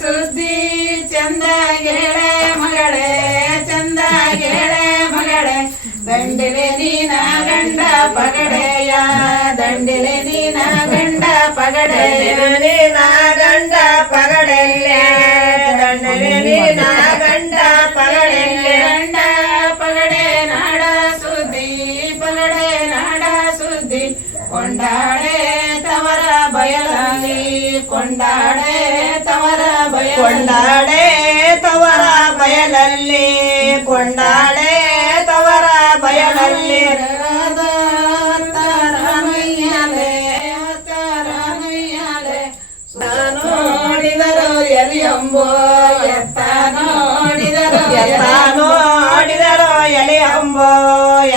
ಸುದ್ದಿ ಚಂದ ಗೆಳೆ ಮಗಳೇ, ಚಂದ ಗೆಳೆ ಮಗಳೇ, ದಂಡಿಲೆ ನೀನ ಗಂಡ ಪಗಡೆಯ, ದಂಡಿಲೆ ನೀನ ಗಂಡ ಪಗಡೆಯ, ನೀನ ಗಂಡ ಪಗಡೆಯ, ದಂಡಿಲೆ ನೀನ ಗಂಡ ಪಗಡೆಯ, ಗಂಡ ಪಗಡೆ ನಾಡ ಸುದ್ದಿ, ಪಗಡೆ ನಾಡ ಸುದ್ದಿ, ಕೊಂಡಾಡೆ ತವರ ಬಯಲಲ್ಲಿ, ಕೊಂಡಾಡೆ ತವರ ಬಯಲ, ಕೊಂಡಾಡೆ ತವರ ಬಯಲಲ್ಲಿ, ಕೊಂಡಾಡೆ ತವರ ಬಯಲಲ್ಲಿ, ರಾಮಯ್ಯಲೆ ರಾಮಯ್ಯಲೆ, ನೋಡಿದರು ಎಲಿಯಂಬೋ, ಎತ್ತ ನೋಡಿದರು, ಎತ್ತ ನೋಡಿದರು ಎಲಿಯಂಬೋ,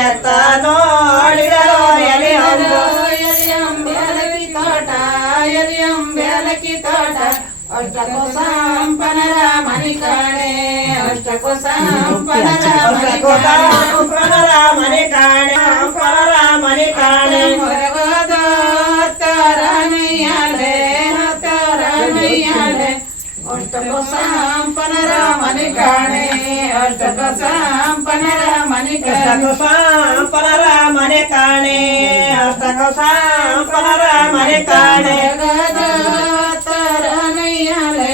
ಎತ್ತ ನೋಡಿದರು ಎಲಿಯಂಬೋ, ಎಲಿಯಂಬೆಲಕಿ ತೋಟ, ಎಲಿಯಂಬೆಲಕಿ ತೋಟ, ಅಷ್ಟಕೋ ಸಂಪನರ ಮನಿ ಕಾಣೆ, ಅಷ್ಟಕೋ ಸಂಪನರ ಮನಿ ಕಾಣೆ, ಸಂಪನರ ಮನಿ ಕಾಣೆ, ಹೊರಗೋದ ತಾರನಯ್ಯಲೆ, ತಾರನಯ್ಯಲೆ, ಅಷ್ಟಕೋ ಸಂಪನರ ಮನಿ ಕಾಣೆ, ಅಷ್ಟಕೋ ಸಂಪನರ ಮನಿ ಕಾಣೆ, ಸಂಪನರ ಮನೆ ಕಾಣೆ, ಅಷ್ಟಕೋ ಸಂಪನರ ಮನೆ ಕಾಣೆ, ತಾರನಯ್ಯಲೆ,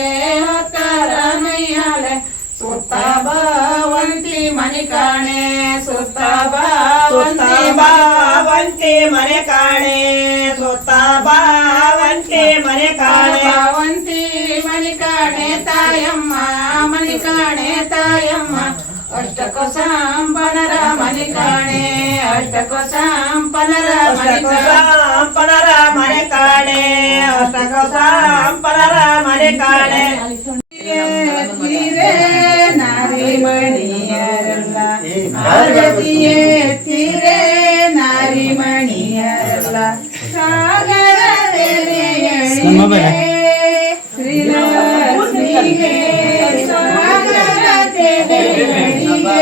ತಾರನಯ್ಯಲೆ, ಸುತ್ತ ಬಾವಂತಿ ಮನೆ ಕಾಣೆ, ಸುತ್ತ ಬಾವಂತಿ ಮನೆ ಕಾಣೆ, ಸುತ್ತ ಬಾವಂತಿ ಮನೆ ಕಾಣೆ, ಬಾವಂತಿ ಮನೆ ಕಾಣೆ ತಾಯಮ್ಮ, ಮನೆ ಕಾಣೆ ತಾಯಮ್ಮ, ಅಷ್ಟಕೋ ಸಂಪನರ ಮನೆ ಕಾಣೆ, ಅಷ್ಟಕೋ ಸಂಪನರ ಸಂಪನರ ಮನೆ ಕಾಣೆ, ಅಷ್ಟಕೋ ಸಂಪನರ ಮನೆ ಕಾಣೆ, ತೀರೆ ನಾರಿ ಮಣಿಯರಲ್ಲ, ಆರತಿಯೇ ತೀರೆ ನಾರಿ ಮಣಿಯರಲ್ಲ, ಸಾಗರ ತೆರೆಯಳಿಗೆ ಶ್ರೀಲಕ್ಷ್ಮಿಗೆ, ಸಾಗರ ತೆರೆಯಳಿಗೆ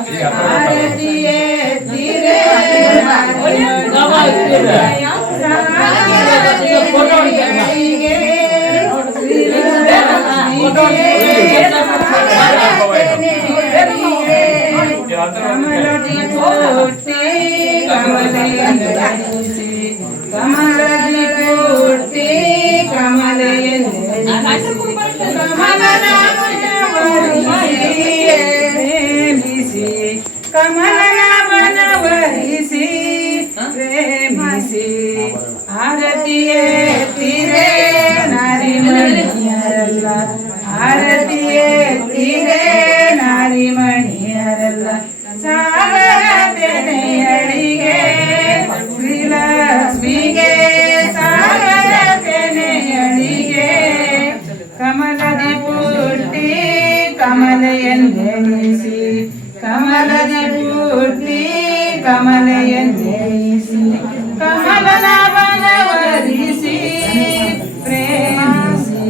ಆರತಿಯೇ ತೀರೆ ಕಮಲದಿ ಪೂರ್ತಿ ಕಮಲೆಯಂದಿಸಿ, ಕಮಲದಿ ಪೂರ್ತಿ ಕಮಲೆಯಂದಿಸಿ, ಪ್ರೇಮಿಸಿ, ಕಮಲವನವರಿಸಿ ಪ್ರೇಮಿಸಿ, ಆರತಿಯೇ ತೀರೆ ನಾರಿ ಮಣಿಯರಲ್ಲ, ಆರತಿಯೇ ತೀರೆ ನಾರಿ ಮಣಿಯರಲ್ಲ, ಸಾಗರ ತೆನೆಯಳಿಗೆ ಶ್ರೀಲಕ್ಷ್ಮಿಗೆ, ಸಾಗರ ತೆನೆಯಳಿಗೆ, ಕಮಲದಿ ಪೂರ್ತಿ ಕಮಲೆಯಂದೆನಿಸಿ, ಕಮಲದಿ ಪೂರ್ತಿ ಕಮಲೆಯಂದೆನಿಸಿ, ಕಮಲವನವರಿಸಿ ಪ್ರೇಮಿಸಿ,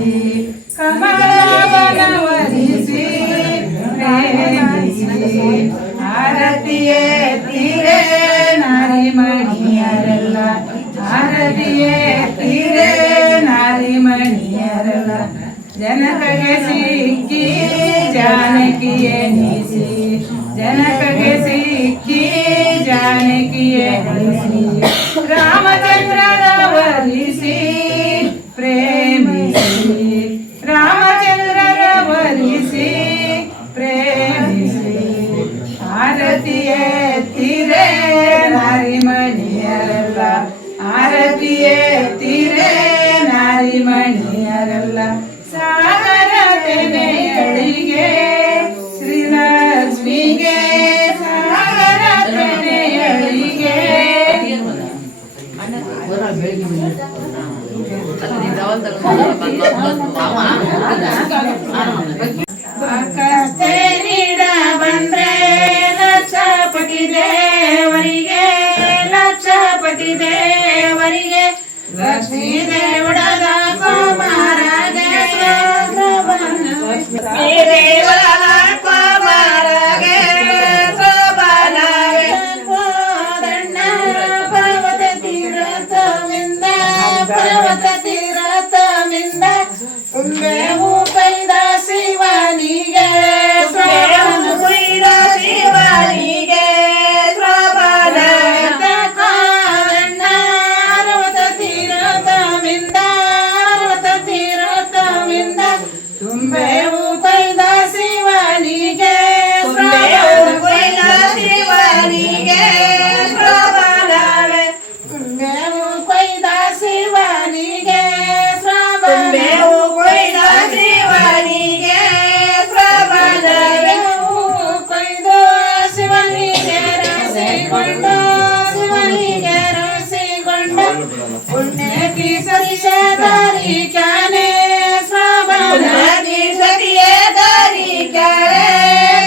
ಕಮಲವನವರಿಸಿ ಪ್ರೇಮಿಸಿ, ಆರತಿಯೇ ತೀರೆ ನಾರಿ ಮಣಿಯರಲ್ಲ, ಆರತಿಯೇ ತೀರೆ ನಾರಿ ಮಣಿಯರಲ್ಲ, ಜನಕಗೆ ಸಿಕ್ಕಿ ಜಾನಕಿಯೆನಿಸಿ, ಜನಕಗೆ ಸಿಕ್ಕಿ ಜಾನಕಿಯೆನಿಸಿ, ರಾಮಚಂದ್ರರವರಿಸಿ ಪ್ರೇಮಿಸಿ, ರಾಮಚಂದ್ರರವರಿಸಿ ಪ್ರೇಮಿಸಿ, ಆರತಿಯೇ ತೀರೆ ನಾರಿ ಮಣಿಯರಲ್ಲ, ಆರತಿಯೇ ತೀರೆ ನಾರಿ ಮಣಿಯರಲ್ಲ, ಸಾಗರ ತೆನೆಯಳಿಗೆ ಶ್ರೀಲಕ್ಷ್ಮಿಗೆ, ಸಾಗರ ತೆನೆಯಳಿಗೆ, ಕಷ್ಟೇ ನೀಡ ಬಂದ್ರೆ ಲಕ್ಷಪತಿ ದೇವರಿಗೆ, ಲಕ್ಷಪತಿ ದೇವರಿಗೆ, ಲಕ್ಷ್ಮೀ ದೇವಡದ ತೀರತಮಿಂದ ತುಂಬೆವು ಕೈದ ಶಿವನಿಗೆ ಕೊಯ್ದ ಶಿವನಿಗೆ ಶ್ರವಣ ಕಾರಣ ಅರವತ ತೀರತಮಿಂದ ತುಂಬೆವು ಕೈದ ಶಿವನಿಗೆ ಕೊಯ್ದ ಶಿವನಿಗೆ ಶ್ರವಣವೇ ತುಂಬೆವು ಕೊಯ್ದ ಶಿವನಿಗೆ ಶ್ರವಣವು ಕೊಯ್ದ ಶಿವನಿಗೆ ಶ್ರವಣವೇ ಕೊಯ್ದು ಶಿವನಿಗೆ ರಸಿಕೊಂಡು ಪುಣ್ಯಕ್ಕೆ ಸರಿಷದಾರಿ ಕ್ಯಾನೆ ಶ್ರವಣ ಸರಿಯೇ ದಾರಿ ಕ್ಯಾರೆ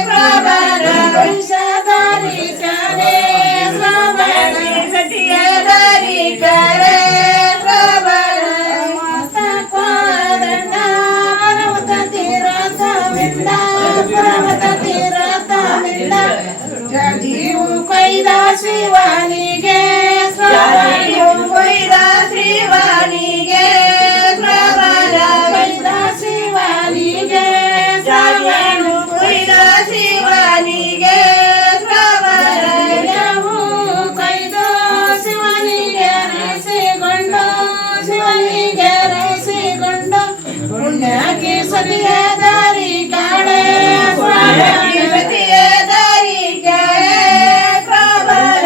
ಶ್ರವಣ ಸರಿಷದಾರಿ ಕ್ಯಾನೆ ಶ್ರವಣ ಸರಿಯೇ ದಾರಿ ಕ್ಯಾರೆ ಶ್ರವಣ ಮಾತಕ್ವಾದಂಡ ಪರ್ವತ ತೀರತಮಿಂದ ಜೀವು ಕೊಯ್ದ ಶಿವನಿಗೆ ಕೊಯ್ದ ಶಿವನಿಗೆ ಶ್ರವಣ ಕೊಯ್ದ ಶಿವನಿಗೆ ಕೊಯ್ದ ಶಿವನಿಗೆ ಶ್ರವಣವು ಕೊಯ್ದು ಶಿವನಿಗೆ ರಸಿಕೊಂಡು ಪುಣ್ಯಕ್ಕೆ ಸತಿಯ ದಾರಿ ಕಾಣೆ ಸತಿಯ ದಾರಿ ಕಾಣೆ ಶ್ರವಣ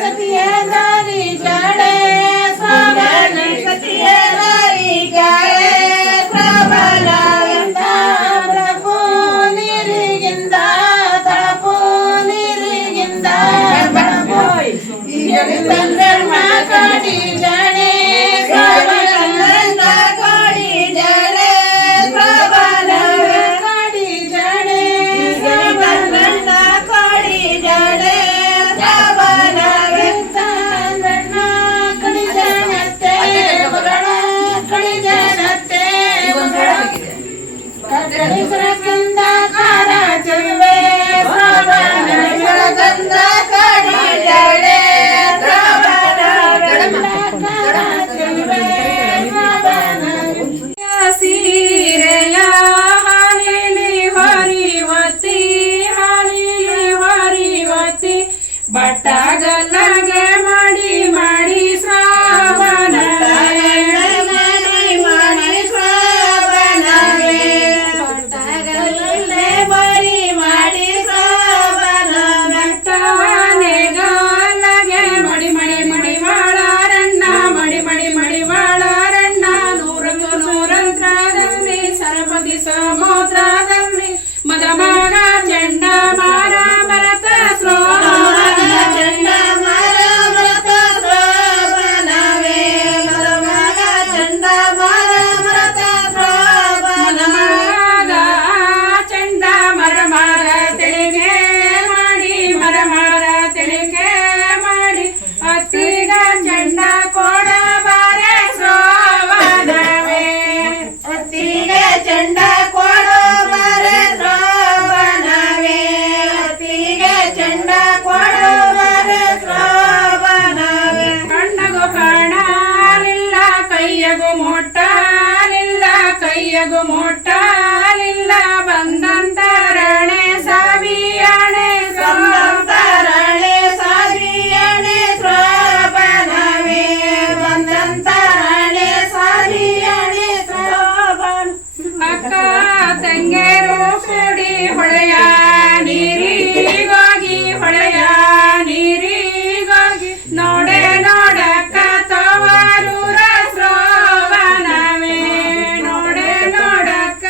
ಸತಿಯ ದಾರಿ ಕಾಣೆ ಶ್ರವಣ ಸತಿಯ ದಾರಿ ಕಾಣೆ ಶ್ರವಣ ಪ್ರಭು ನೀರಿಗಿಂದ ತಳಪು ನೀರಿಗಿಂದ ಚಂದ್ರಣ್ಣ ಕಾಡಿ ಜಾಣೆ ಶ್ರವಣ ಕಾಡಿ ಜಾಣೆ ಶ್ರವಣ ಕಾಡಿ ಜಾಣೆ ಶ್ರವಣ ಕಾಡಿ ಜಾಣೆ ಶ್ರವಣ ಚಂದ್ರಣ್ಣ ಕಡಿ ಜಾಣತ್ತೆ ಮಗಳ ಕಡಿ ಜಾಣತ್ತೆ ಕಡಿಸರಕಿಂದ ಕಾರ ಚೆಲುವೆ ಶ್ರವಣ ಗಂಧ ಕಾಡಿ ಜಾಣೆ ಶ್ರವಣ ಕಾರ ಚೆಲುವೆ ಶ್ರವಣ ಸೀರೆಯ ಹಾಲಿಲಿ ಹೊರಿವತಿ ಬಟ್ಟಗಲ್ಲಗೆ ಮಾಡಿ ಶ್ರಾವಣ ಮಾಡಿ ಶ್ರಾವಣವೇ ಬಟ್ಟಗಲ್ಲೇ ಮಾಡಿ ಶ್ರಾವಣ ಬಟ್ಟವನೆಗಲ್ಲಗೆ ಮಡಿ ವಾಳರಣ್ಣ ಮಡಿ ವಾಳರಣ್ಣ ನೂರಂತ್ರದಲ್ಲಿ ಸರಪದಿ ಸಮುದ್ರದಲ್ಲಿ ಮದಮಗ ಚಂಡ ಮಾರ ಭರತ ಚಂಡ ಮಾರ ಭರತ ಶ್ರವಣವೇ ಮದಮಗ ಚಂಡ ಮಾರ ಭರತ ಮದಮಗ ಚಂಡ ಮರ ತೆಲಿಗೆ ಮಾಡಿ ಅತ್ತಿಗ ಚಂಡ ಕೊಡ ಬಾರೆ ಶ್ರವಣವೇ ಅತ್ತಿಗ ಚಂಡ ಕೊಡ ಬಾರೆ ಶ್ರವಣವೇ ಅತ್ತಿಗ ಚಂಡ ಕೊಡ ಬಾರೆ ಶ್ರವಣವೇ ಕಣ್ಣಗು ಕಾಣಲಿಲ್ಲ ಕೈಯಗು ಮೊಟ್ಟಲಿಲ್ಲ ಬಂದಂತರಣೆ ಸಾವಿಯಣೆ ಶ್ರವಣವೇ ಬಂದಂತರಣೆ ಸಾವಿಯಣೆ ಶ್ರವಣ ಅಕ್ಕ ತಂಗೆರು ಕೂಡಿ ಹೊಳೆಯ ನೀರಿಗೋಗಿ ನೋಡಕ್ಕ ತವರೂರ ಶ್ರವಣವೇ ನೋಡಕ್ಕ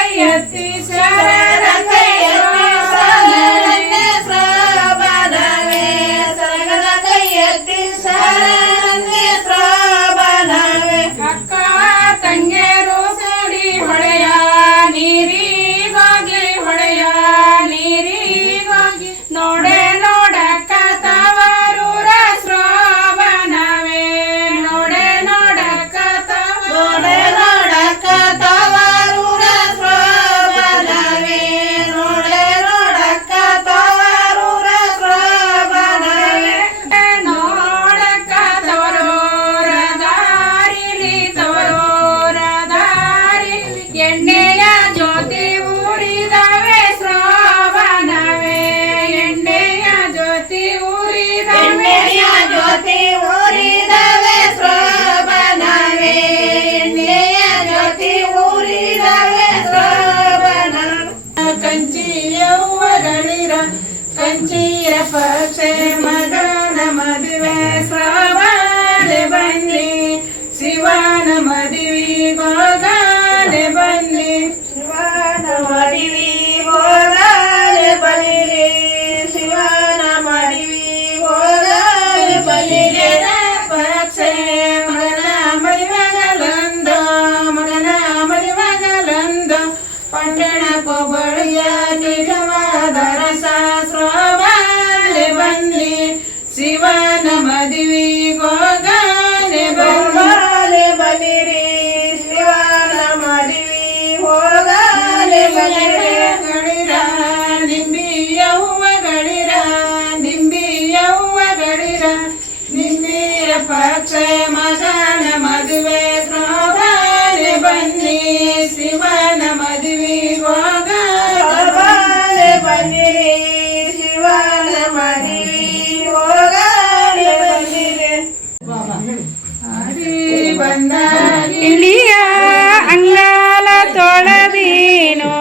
ಕೈ ಎತ್ತಿ ಶರಣರ ಕೈ ಎತ್ತಿ ಶರಣನ್ನೇ ಶ್ರವಣವೇ ಸರಗದ ಕೈ ಎತ್ತಿ ಶರಣನ್ನೇ ಶ್ರವಣವೇ ಅಕ್ಕ ತಂಗಿಯರು ಸೇರಿ ಹೊಳೆಯ ನೀರಿಗೋಗಿ ಹೊಳೆಯ ನೀರಿಗೋಗಿ ನೋಡೆ ನೋಡಕ್ಕ ತವರೂರ ಶ್ರವಣವೇ ನೋಡೆ ನೋಡಕ್ಕ ನೋಡೆ ನೋಡಕ್ಕ ತವರೂರ ಶ್ರವಣವೇ ನೋಡೆ ನೋಡಕ್ಕ ತವರೂರ ಶ್ರವಣವೇ ನೋಡಕ್ಕ ತವರೂರ ದಾರಿಲಿ ತವರೂರ ದಾರಿ ಎಣ್ಣೆಯ ಜ್ಯೋತಿ ಊರಿದವೆ ಶ್ರವಣವೇ ಎಣ್ಣೆಯ ಜ್ಯೋತಿ ಊರಿದವೆ ಎಣ್ಣೆಯ ಜ್ಯೋತಿ ಊರಿದವೆ ಶ್ರವಣವೇ ಎಣ್ಣೆಯ ಜ್ಯೋತಿ ಊರಿದವೆ ಶ್ರವಣವೇ ಕಂಚಿಯವ್ವಗಳಿರ ಕಂಚಿಯ ಪಕ್ಷೆ ಮಗನ ಮದುವೆ ಶ್ರವಣೆ ಬನ್ನಿ ಶಿವನ ಮದುವೆಗೋಗಲೆ ಬನ್ನಿ ಶಿವನ ಮಡಿವಿ ಹೋಗಲೆ ಬಲಿರಿ ಶಿವನ ಮಡಿವಿ ಹೋಗಲೆ ಬಲಿರಿ ಪಕ್ಷೆ ಮಗನ ಮದುವೆಗಳಂದು ಮಗನ ಮದುವೆಗಳಂದು ಪಟ್ಟಣ ಕೊಬಳಿಯ ನಿಜವಾದ ರಸ ಶ್ರವಣೆ ಬನ್ನಿ ಶಿವನ ಮದುವೆಗೋಗಲೆ ಬನ್ನಿ ಹೋಗಲೆ ಬಲಿರಿ ಶಿವನ ಮಡಿವಿ ಹೋಗಲೆ ಬಲಿರಿ ಗಳಿರ ನಿಂಬಿಯವ್ವಗಳಿರ ನಿಂಬಿಯವ್ವಗಳಿರ ನಿಂಬಿಯ ಪಕ್ಷೆ ಮಗನ ಮದುವೆ ಶ್ರವಣೆ ಬನ್ನಿ ಶಿವನ ಮದುವೆಗೋಗಲೆ ಬಲಿರಿ ಶಿವನ ಮಡಿವಿ ಹೋಗಲೆ ಬಲಿರಿ ಹರಿ ಬಂದ ಇಳಿಯ ಅಂಗಾಲ ತೊಳೆದೀನೋ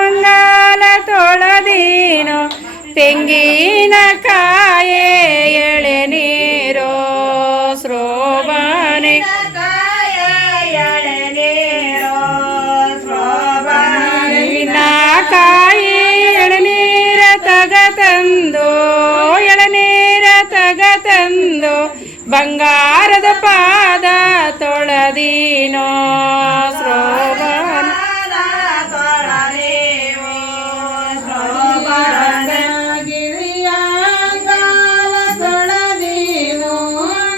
ಅಂಗಾಲ ತೊಳೆದೀನೋ ತೆಂಗಿನ ಕಾಯೆ ಎಳೆ ನೀರೋ ಶ್ರೋಭಾನೆ ಕಾಯ ಎಳೆನೀರೋ ಮಾವಿನ ಕಾಯಿ ಎಳನೀರ ತಗ ತಂದು ಬಂಗಾರದ ಪಾದ ತೊಳೆದೀನೋ ಶ್ರೋಭಾನ ಗಿಳಿಯ ಗಾಲ ತೊಳೆದೀನೋ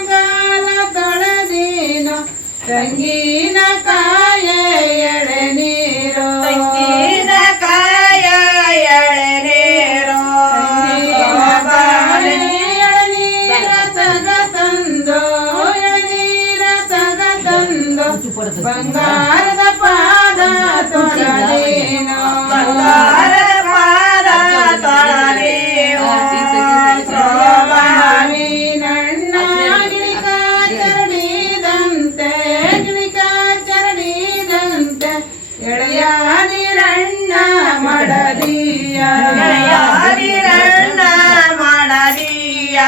ಗಾಲ ತೊಳೆದೀನೋ ತಂಗಿನ ಕಾಯ ಎಳೆ ನೀರೋ ತಂಗಿನ ಕಾಯ ಎಳೆನೀರೋ ಎಳನೀರ ತಗ ತಂದು ಬಂಗಾರದ ಪಾದ ತೊಳೆದೀನೋ ಬಂಗಾರ ಪಾದ ತೊಳೆದೀನೋ ನಣ್ಣ ಗಿಳಿಕ ಚರಡಿದಂತೆ ಎಳೆಯಾದಿರಣ್ಣ ಮಡದಿಯ ಗೆಳೆಯಾದಿರಣ್ಣ ಮಾಡದಿಯ